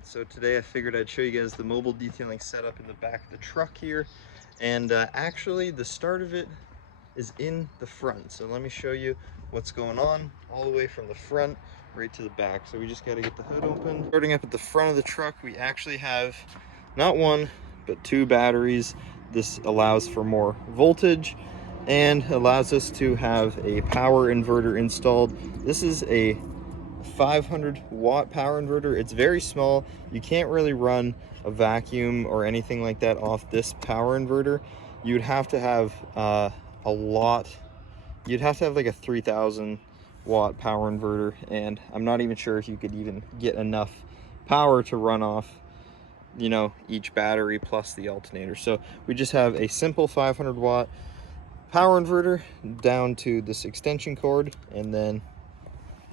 Internet. So today I figured I'd show you guys the mobile detailing setup in the back of the truck here. And actually the start of it is in the front. So let me show you what's going on all the way from the front right to the back. So we just got to get the hood open. Starting up at the front of the truck, we actually have not one, but two batteries. This allows for more voltage and allows us to have a power inverter installed. This is a 500 watt power inverter. It's very small. You can't really run a vacuum or anything like that off this power inverter. You'd have to have you'd have to have like a 3000 watt power inverter, and I'm not even sure if you could even get enough power to run off, you know, each battery plus the alternator. So we just have a simple 500 watt power inverter down to this extension cord, and then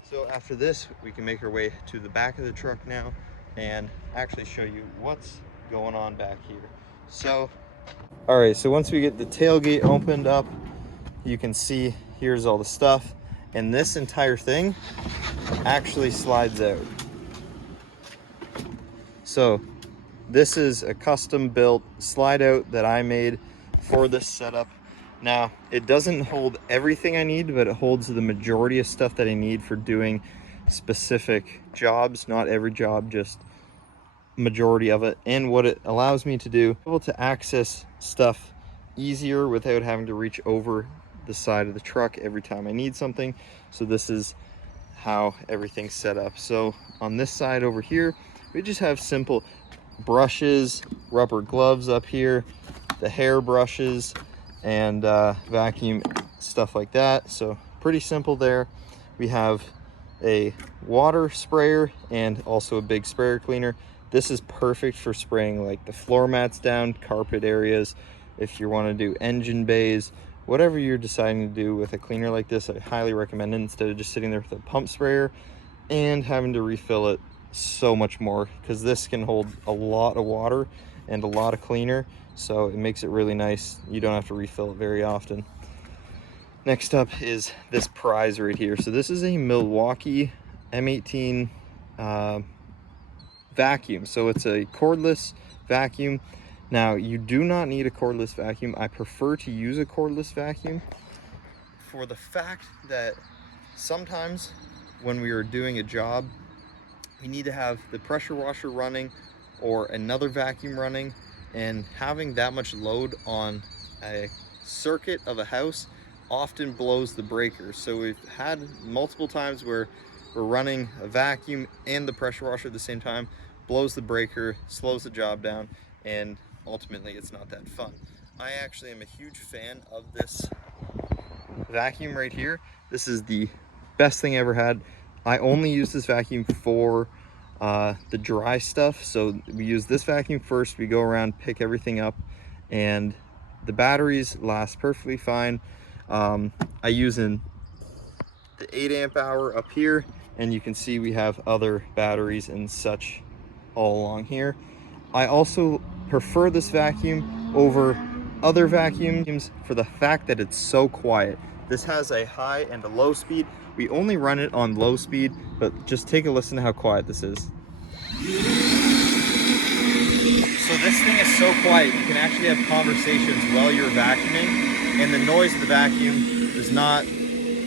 so after this we can make our way to the back of the truck now and actually show you what's going on back here. So all right, so once we get the tailgate opened up, you can see here's all the stuff, and this entire thing actually slides out. So this is a custom built slide out that I made for this setup. Now, it doesn't hold everything I need, but it holds the majority of stuff that I need for doing specific jobs. Not every job, just majority of it. And what it allows me to do, able to access stuff easier without having to reach over the side of the truck every time I need something. So this is how everything's set up. So on this side over here, we just have simple brushes, rubber gloves up here, the hair brushes, and vacuum stuff like that. So pretty simple there. We have a water sprayer and also a big sprayer cleaner. This is perfect for spraying like the floor mats down, carpet areas, if you want to do engine bays, whatever you're deciding to do with a cleaner like this. I highly recommend it instead of just sitting there with a pump sprayer and having to refill it so much more, because this can hold a lot of water and a lot of cleaner, so it makes it really nice. You don't have to refill it very often. Next up is this prize right here. So this is a Milwaukee M18 vacuum. So it's a cordless vacuum. Now, you do not need a cordless vacuum. I prefer to use a cordless vacuum for the fact that sometimes when we are doing a job, we need to have the pressure washer running or another vacuum running, and having that much load on a circuit of a house often blows the breaker. So we've had multiple times where we're running a vacuum and the pressure washer at the same time, blows the breaker, slows the job down, and ultimately it's not that fun. I actually am a huge fan of this vacuum right here. This is the best thing I ever had. I only use this vacuum for the dry stuff. So we use this vacuum first, we go around, pick everything up, and the batteries last perfectly fine. I use the 8 amp hour up here, and you can see we have other batteries and such all along here. I also prefer this vacuum over other vacuums for the fact that it's so quiet. This has a high and a low speed. We only run it on low speed, but just take a listen to how quiet this is. So this thing is so quiet, you can actually have conversations while you're vacuuming, and the noise of the vacuum does not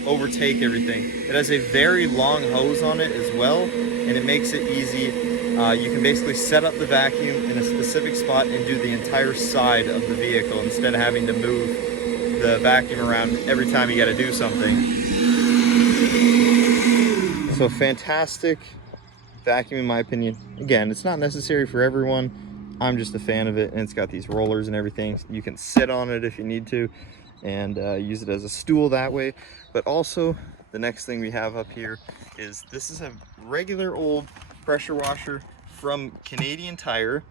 overtake everything. It has a very long hose on it as well, and it makes it easy. You can basically set up the vacuum in a specific spot and do the entire side of the vehicle instead of having to move the vacuum around every time you got to do something. So fantastic vacuum in my opinion. Again, it's not necessary for everyone. I'm just a fan of it, and it's got these rollers and everything. You can sit on it if you need to and use it as a stool that way. But also the next thing we have up here is this is a regular old pressure washer from Canadian Tire,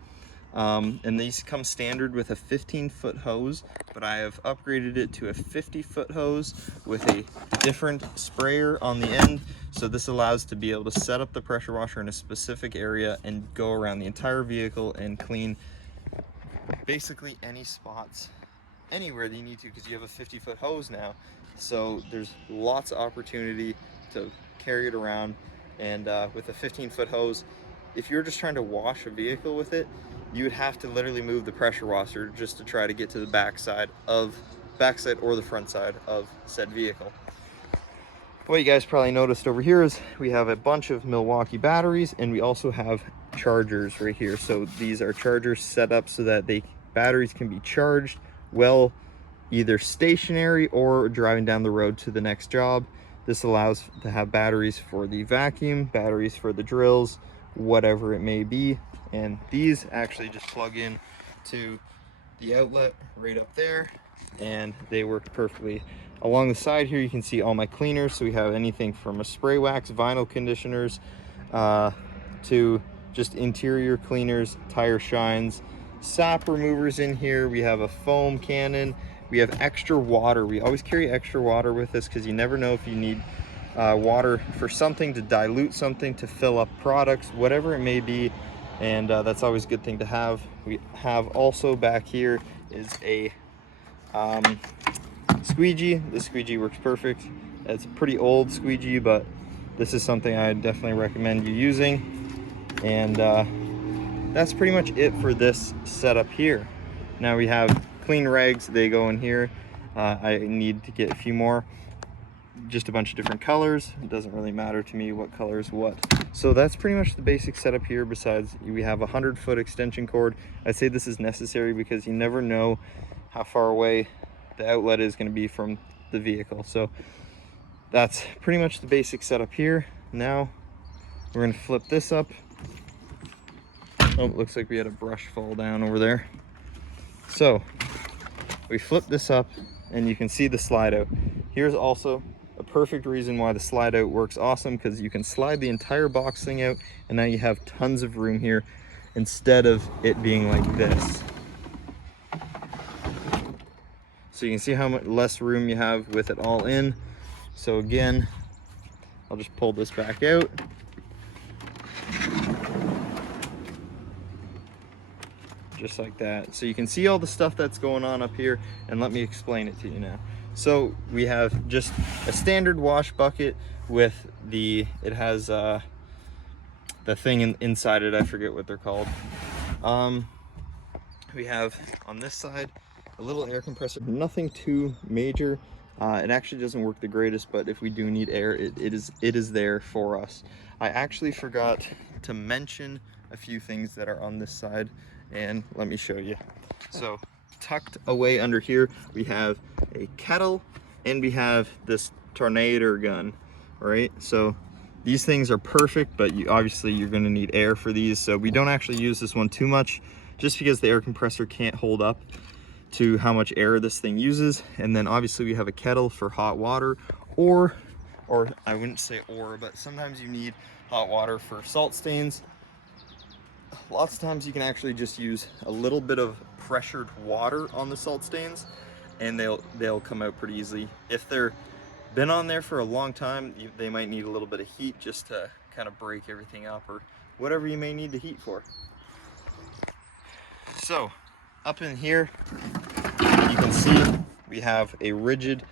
and these come standard with a 15-foot hose, but I have upgraded it to a 50-foot hose with a different sprayer on the end. So this allows to be able to set up the pressure washer in a specific area and go around the entire vehicle and clean basically any spots anywhere that you need to, because you have a 50-foot hose now. So there's lots of opportunity to carry it around, and with a 15-foot hose, if you're just trying to wash a vehicle with it, you would have to literally move the pressure washer just to try to get to the backside or the front side of said vehicle. What you guys probably noticed over here is we have a bunch of Milwaukee batteries, and we also have chargers right here. So these are chargers set up so that batteries can be charged well, either stationary or driving down the road to the next job. This allows to have batteries for the vacuum, batteries for the drills, whatever it may be. And these actually just plug in to the outlet right up there, and they work perfectly. Along the side here, you can see all my cleaners. So we have anything from a spray wax, vinyl conditioners, to just interior cleaners, tire shines, sap removers in here. We have a foam cannon. We have extra water. We always carry extra water with us because you never know if you need water for something, to dilute something, to fill up products, whatever it may be. And that's always a good thing to have. We have also back here is a squeegee. The squeegee works perfect. It's a pretty old squeegee, but this is something I definitely recommend you using. And that's pretty much it for this setup here. Now we have clean rags. They go in here. I need to get a few more, just a bunch of different colors. It doesn't really matter to me what color is what. So that's pretty much the basic setup here. Besides, we have a 100-foot extension cord. I'd say this is necessary because you never know how far away the outlet is going to be from the vehicle. So that's pretty much the basic setup here. Now we're going to flip this up. Oh, it looks like we had a brush fall down over there. So we flip this up and you can see the slide out. Here's also a perfect reason why the slide out works awesome, because you can slide the entire box thing out, and now you have tons of room here instead of it being like this. So you can see how much less room you have with it all in. So again, I'll just pull this back out. Just like that. So you can see all the stuff that's going on up here, and let me explain it to you now. So we have just a standard wash bucket with it has the thing inside it, I forget what they're called. We have on this side a little air compressor, nothing too major. It actually doesn't work the greatest, but if we do need air, it is there for us. I actually forgot to mention a few things that are on this side, and let me show you. So tucked away under here, we have a kettle, and we have this tornado gun, right? So these things are perfect, but obviously you're going to need air for these. So we don't actually use this one too much, just because the air compressor can't hold up to how much air this thing uses. And then obviously we have a kettle for hot water, or I wouldn't say but sometimes you need hot water for salt stains. Lots of times you can actually just use a little bit of pressured water on the salt stains, and they'll come out pretty easily. If they're been on there for a long time, they might need a little bit of heat just to kind of break everything up, or whatever you may need the heat for. So up in here, you can see we have a rigid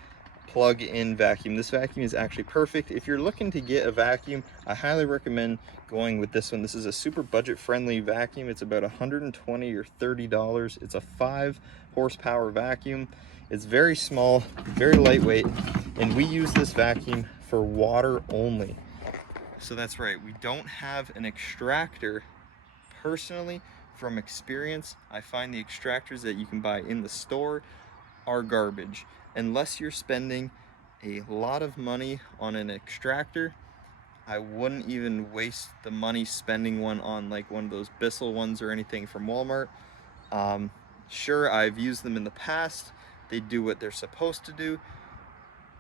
plug-in vacuum. This vacuum is actually perfect. If you're looking to get a vacuum, I highly recommend going with this one. This is a super budget-friendly vacuum. It's about $120 or $30. It's a 5-horsepower vacuum. It's very small, very lightweight, and we use this vacuum for water only. So that's right, we don't have an extractor. Personally, from experience, I find the extractors that you can buy in the store are garbage. Unless you're spending a lot of money on an extractor, I wouldn't even waste the money spending one on like one of those Bissell ones or anything from Walmart. Sure, I've used them in the past. They do what they're supposed to do.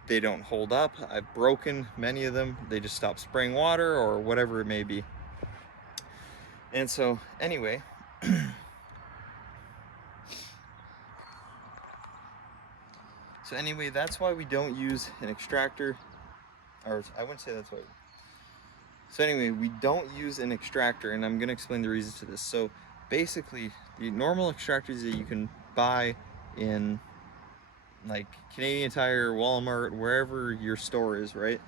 They don't hold up. I've broken many of them. They just stop spraying water or whatever it may be. And so anyway, that's why we don't use an extractor, or I wouldn't say that's why. So anyway, we don't use an extractor, and I'm going to explain the reasons to this. So basically, the normal extractors that you can buy in like Canadian Tire, Walmart, wherever your store is, right?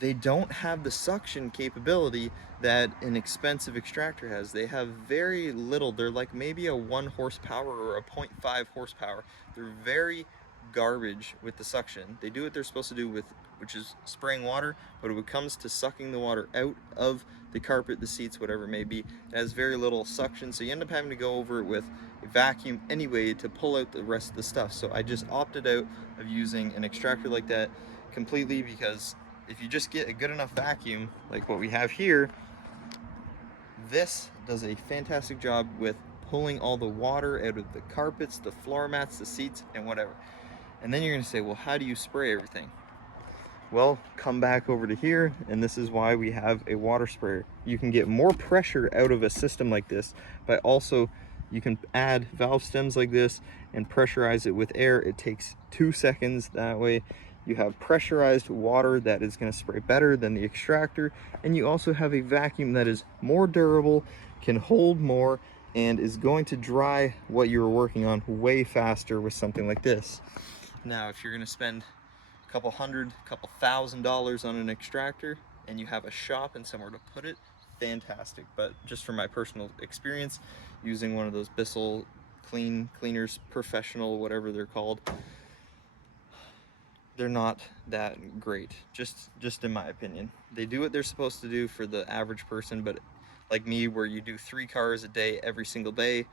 they don't have the suction capability that an expensive extractor has. They have very little. They're like maybe a 1 horsepower or a 0.5 horsepower. They're very garbage with the suction. They do what they're supposed to do with, which is spraying water, but when it comes to sucking the water out of the carpet, the seats, whatever it may be, it has very little suction, so you end up having to go over it with a vacuum anyway to pull out the rest of the stuff. So I just opted out of using an extractor like that completely, because if you just get a good enough vacuum like what we have here, this does a fantastic job with pulling all the water out of the carpets, the floor mats, the seats, and whatever. And then you're gonna say, well, how do you spray everything? Well, come back over to here, and this is why we have a water sprayer. You can get more pressure out of a system like this, but also you can add valve stems like this and pressurize it with air. It takes 2 seconds. That way you have pressurized water that is going to spray better than the extractor, and you also have a vacuum that is more durable, can hold more, and is going to dry what you were working on way faster with something like this. Now, if you're going to spend a couple $1,000 on an extractor and you have a shop and somewhere to put it, fantastic. But just from my personal experience using one of those Bissell cleaners, professional, whatever they're called, they're not that great, just in my opinion. They do what they're supposed to do for the average person, but like me, where you do 3 cars a day every single day,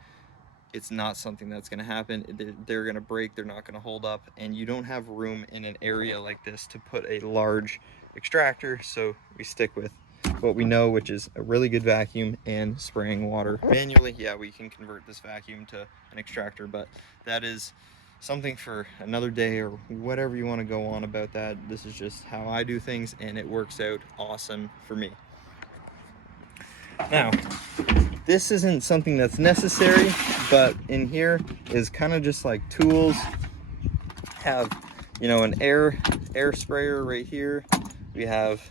it's not something that's going to happen. They're going to break, they're not going to hold up, and you don't have room in an area like this to put a large extractor, so we stick with what we know, which is a really good vacuum and spraying water manually. Yeah, we can convert this vacuum to an extractor, but that is something for another day or whatever you want to go on about that. This is just how I do things, and it works out awesome for me. Now, this isn't something that's necessary, but in here is kind of just like tools. Have, you know, an air sprayer right here. We have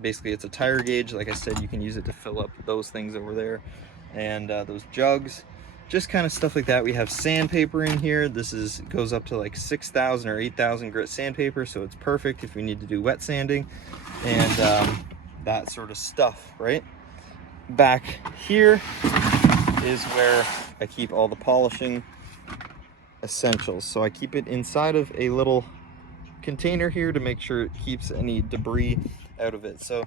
basically it's a tire gauge. Like I said, you can use it to fill up those things over there, and those jugs, just kind of stuff like that. We have sandpaper in here. This goes up to like 6,000 or 8,000 grit sandpaper, so it's perfect if we need to do wet sanding and that sort of stuff, right? Back here is where I keep all the polishing essentials. So I keep it inside of a little container here to make sure it keeps any debris out of it. So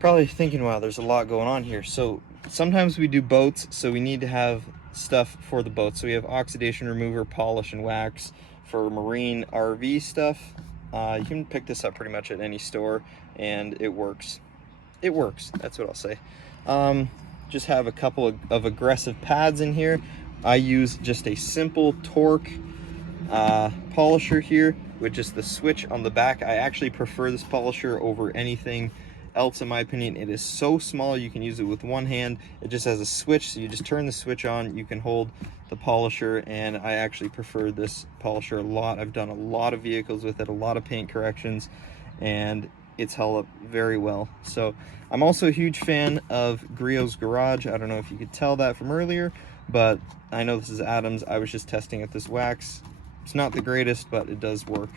probably thinking, wow, there's a lot going on here. So sometimes we do boats, so we need to have stuff for the boat. So we have oxidation remover, polish, and wax for marine RV stuff. You can pick this up pretty much at any store, and it works. It works, that's what I'll say. Just have a couple of aggressive pads in here. I use just a simple torque polisher here with just the switch on the back. I actually prefer this polisher over anything else in my opinion. It is so small, you can use it with one hand. It just has a switch, so you just turn the switch on, you can hold the polisher, and I actually prefer this polisher a lot. I've done a lot of vehicles with it, a lot of paint corrections, and it's held up very well. So I'm also a huge fan of Griot's Garage. I don't know if you could tell that from earlier, but I know this is Adam's. I was just testing out this wax. It's not the greatest, but it does work.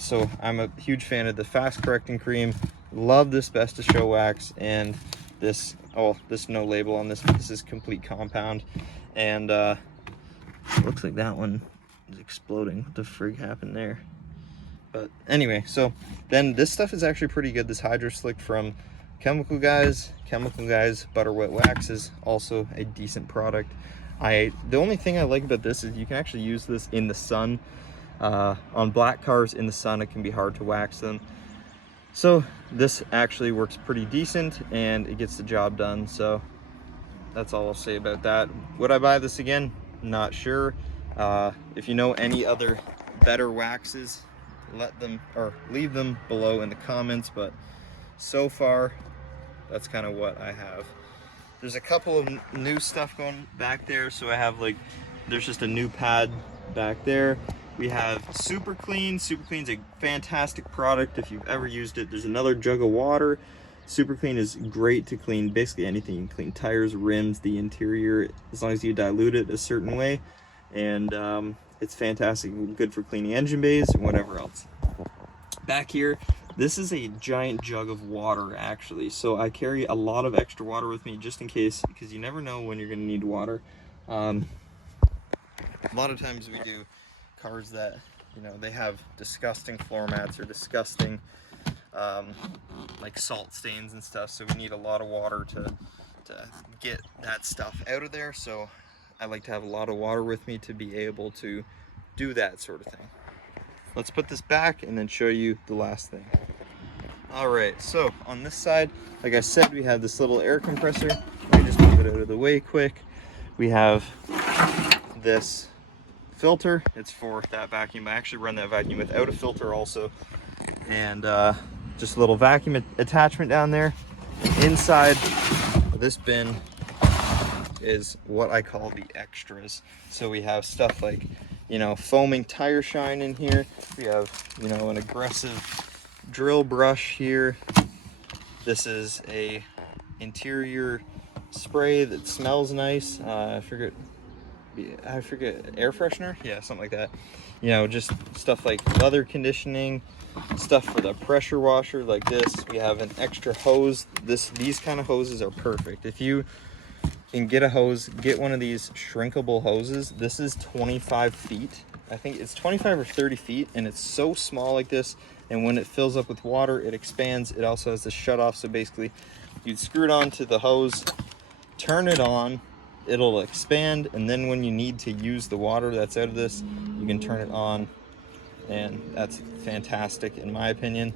So I'm a huge fan of the fast correcting cream. Love this Best of Show wax, and this, oh, this no label on this, but this is complete compound. And looks like that one is exploding. What the frig happened there? But anyway, so then this stuff is actually pretty good. This Hydro Slick from Chemical Guys Butter Wet Wax is also a decent product. The only thing I like about this is you can actually use this in the sun. On black cars in the sun, it can be hard to wax them. So this actually works pretty decent, and it gets the job done. So that's all I'll say about that. Would I buy this again? Not sure. If you know any other better waxes, let them, or leave them below in the comments. But so far, that's kind of what I have. There's a couple of new stuff going back there. So I have, like, there's just a new pad back there. We have Super Clean. Super Clean's a fantastic product if you've ever used it. There's another jug of water. Super Clean is great to clean basically anything. You can clean tires, rims, the interior, as long as you dilute it a certain way. And it's fantastic, good for cleaning engine bays and whatever else. Back here, This is a giant jug of water, actually. So I carry a lot of extra water with me just in case, because you never know when you're going to need water. A lot of times we do cars that, you know, they have disgusting floor mats or disgusting like salt stains and stuff. So we need a lot of water to get that stuff out of there. So I like to have a lot of water with me to be able to do that sort of thing. Let's put this back and then show you the last thing. All right, so on this side, like I said, we have this little air compressor. Let me just move it out of the way quick. We have this filter. It's for that vacuum. I actually run that vacuum without a filter also. And just a little vacuum attachment down there. Inside this bin is what I call the extras. So we have stuff like, you know, foaming tire shine in here. We have, you know, an aggressive drill brush here. This is a interior spray that smells nice. I forget air freshener, yeah, something like that. You know, just stuff like leather conditioning, stuff for the pressure washer like this. We have an extra hose. These kind of hoses are perfect. If you can get a hose, get one of these shrinkable hoses. This is 25 feet. I think it's 25 or 30 feet, and it's so small like this, and when it fills up with water, it expands. It also has the shut off, so basically you'd screw it onto the hose, turn it on, it'll expand, and then when you need to use the water that's out of this, you can turn it on, and that's fantastic in my opinion.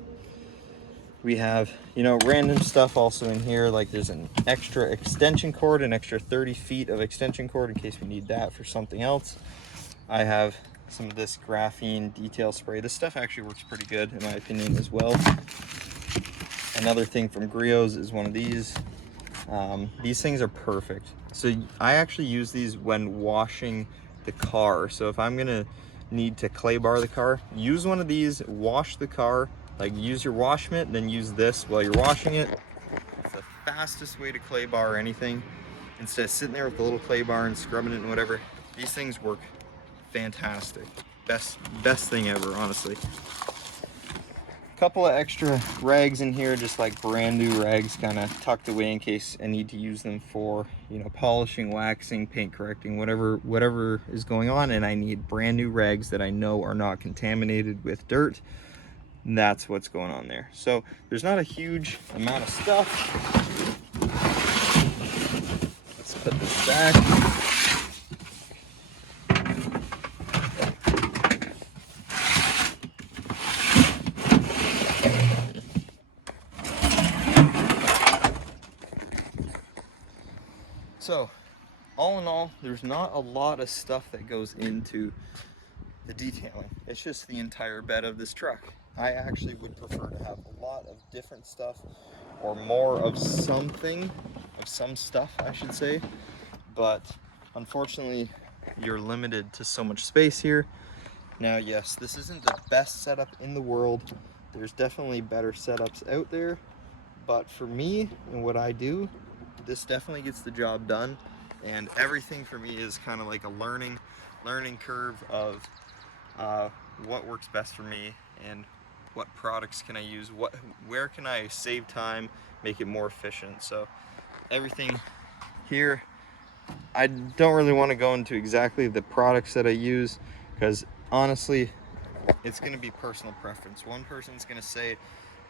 We have, you know, random stuff also in here, like there's an extra extension cord, an extra 30 feet of extension cord in case we need that for something else. I have some of this graphene detail spray. This stuff actually works pretty good in my opinion as well. Another thing from Griot's is one of these. These things are perfect. So I actually use these when washing the car. So if I'm gonna need to clay bar the car, use one of these, wash the car, like use your wash mitt, then use this while you're washing it. It's the fastest way to clay bar anything. Instead of sitting there with the little clay bar and scrubbing it and whatever, these things work fantastic. Best thing ever, honestly. Couple of extra rags in here, just like brand new rags, kind of tucked away in case I need to use them for, you know, polishing, waxing, paint correcting, whatever is going on, and I need brand new rags that I know are not contaminated with dirt. That's what's going on there. So there's not a huge amount of stuff. Let's put this back. So, all in all, there's not a lot of stuff that goes into the detailing. It's just the entire bed of this truck. I actually would prefer to have a lot of different stuff, or more of something, of some stuff, I should say. But unfortunately, you're limited to so much space here. Now, yes, this isn't the best setup in the world. There's definitely better setups out there. But for me and what I do, this definitely gets the job done, and everything for me is kind of like a learning curve of what works best for me and what products can I use, where can I save time, make it more efficient. So everything here, I don't really want to go into exactly the products that I use, because honestly it's going to be personal preference. One person's going to say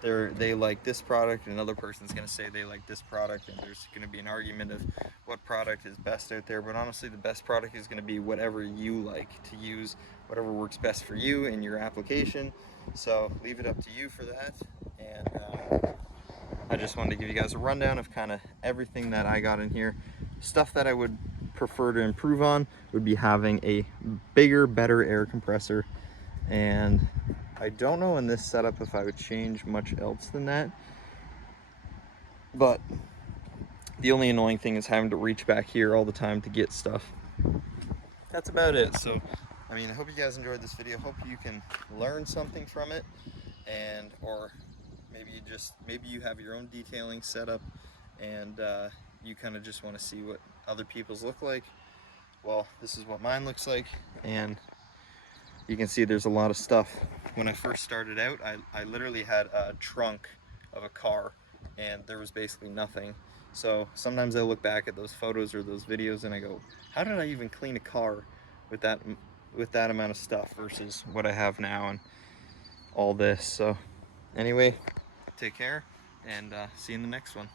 they like this product, and another person's going to say they like this product, and there's going to be an argument of what product is best out there. But honestly, the best product is going to be whatever you like to use, whatever works best for you in your application. So leave it up to you for that. And I just wanted to give you guys a rundown of kind of everything that I got in here. Stuff that I would prefer to improve on would be having a bigger, better air compressor. And I don't know in this setup if I would change much else than that, but the only annoying thing is having to reach back here all the time to get stuff. That's about it. So I mean, I hope you guys enjoyed this video. Hope you can learn something from it, and or maybe you have your own detailing setup, and you kind of just want to see what other people's look like. Well, this is what mine looks like, and you can see there's a lot of stuff. When I first started out, I literally had a trunk of a car and there was basically nothing. So sometimes I look back at those photos or those videos and I go, how did I even clean a car with that amount of stuff versus what I have now and all this. So anyway, take care and see you in the next one.